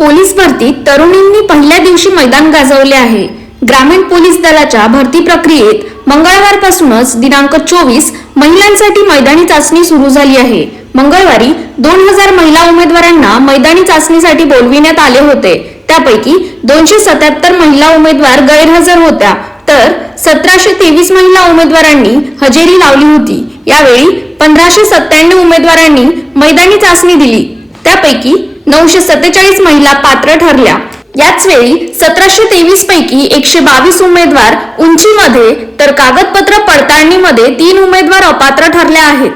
Police भरतीत तरुणींनी पहिल्या दिवशी मैदान गाजवले आहे। ग्रामीण पोलीस दलाच्या भरती प्रक्रियेत मंगळवारपासूनच दिनांक 24 महिलांसाठी मैदानी चाचणी सुरू झाली आहे। मंगळवारी 2000 महिला उमेदवारांना मैदानी चाचणीसाठी बोलविण्यात आले होते। त्यापैकी 277 महिला उमेदवार गैरहजर होत्या, तर 1723 महिला उमेदवारांनी हजेरी लावली होती। यावेळी 1597 उमेदवारांनी मैदानी चाचणी दिली। त्यापैकी 947 महिला पात्र ठरल्या। याच वेळी 1723 पैकी 122 उमेदवार उंचीमध्ये तर कागदपत्र पडताळणीमध्ये 3 उमेदवार अपात्र ठरले आहेत।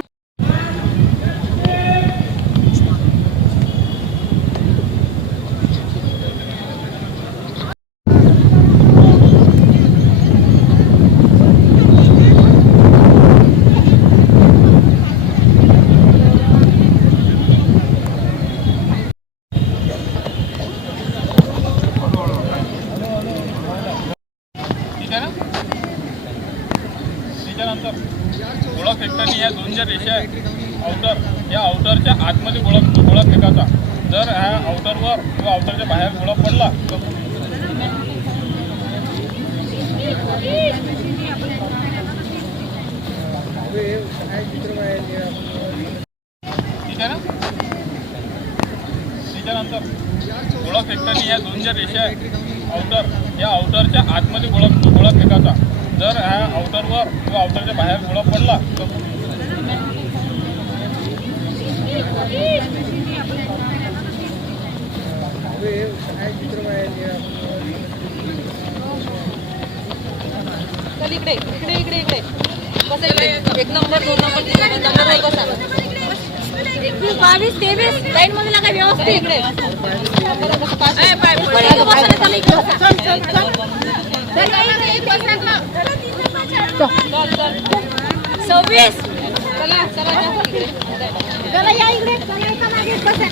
त्याच्यानंतर गोळा फेकताना या 2 ज्या रेषा आउटर, या आउटरच्या आतमध्ये गोळा फेकायचा। जर ह्या आउटरवर किंवा आउटरच्या बाहेर गोळा पडला तर ठीक आहे ना। त्याच्यानंतर गोळा फेकताना या 2 ज्या रेषा आउटर, या आउटरच्या आतमध्ये गोळा फेकायचा। जर ह्या आउटरवर किंवा आउटरच्या बाहेर गोळा पडला तर इकडे इकडे इकडे इकडे बसा। इकडे 1 नंबर 2 नंबर 3 नंबर बसा। 21 22 23 लाईन मध्ये लागा व्यवस्थित। इकडे सव्वीस चला चला चला या इकडे चला एका मागे बसा।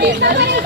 इकडे